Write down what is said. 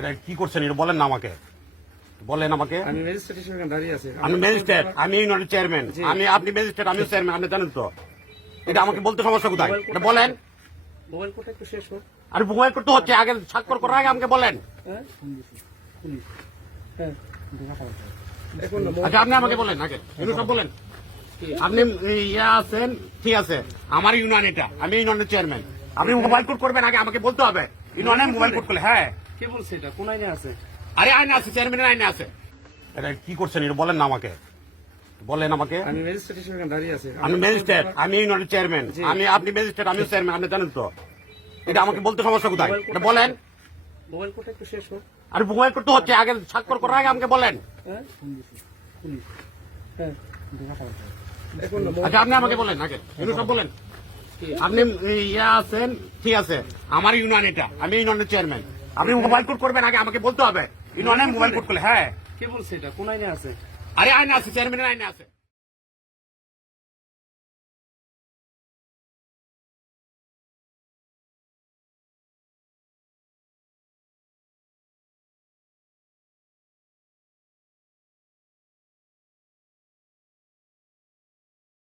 এটা কি করছেন এটা বলেন না আমাকে, বলেন আমাকে। আমি ম্যাজিস্ট্রেট হিসেবে দাঁড়িয়ে আছি। আমি ম্যাজিস্ট্রেট, আমি ইউনিয়নের চেয়ারম্যান, আপনি ম্যাজিস্ট্রেট, আমিও চেয়ারম্যান, আপনি জানেন তো। এটা আমাকে বলতে সমস্যা কোথায়? এটা বলেন। মোবাইল কোডটা একটু শেষ হোক। আর মোবাইল করতে হচ্ছে, আগে স্বাক্ষর করার আগে আমাকে বলেন। হ্যাঁ হ্যাঁ এখন না, আচ্ছা আপনি আমাকে বলেন আগে, এগুলো সব বলেন। আপনি ইয়া আছেন, ঠিক আছে, আমার ইউনিয়ন এটা, আমি ইউনিয়নের চেয়ারম্যান। আপনি মোবাইল কোড করবেন আগে আমাকে বলতে হবে। ইউনিয়নের মোবাইল কোড করলে, হ্যাঁ। কে বলছে এটা? কোন আইনে আছে? আরে আইনে আছে, চেয়ারম্যানের আইনে আছে। এটা কি করছেন এটা বলেন না আমাকে, বলেন আমাকে। আমি ম্যাজিস্ট্রেট হিসেবে দাঁড়িয়ে আছি। আমি ম্যাজিস্ট্রেট, আমি ইউনিয়নের চেয়ারম্যান, আপনি ম্যাজিস্ট্রেট, আমিও চেয়ারম্যান, আপনি জানেন তো। এটা আমাকে বলতে সমস্যা কোথায়? এটা বলেন। মোবাইল কোডটা একটু শেষ হোক। আর মোবাইল করতে হচ্ছে, আগে স্বাক্ষর করার আগে আমাকে বলেন। হ্যাঁ হ্যাঁ এখন না, আচ্ছা আপনি আমাকে বলেন আগে, এগুলো সব বলেন। আপনি ইয়া আছেন, ঠিক আছে, আমার ইউনিয়ন এটা, আমি ইউনিয়নের চেয়ারম্যান। আপনি মোবাইল কোড করবেন আগে আমাকে বলতে হবে। ইউনিয়নের মোবাইল কোড করলে, হ্যাঁ। কে বলছে এটা? কোন আইনে আছে? আরে আইনে আছে, চেয়ারম্যানের আইনে আছে।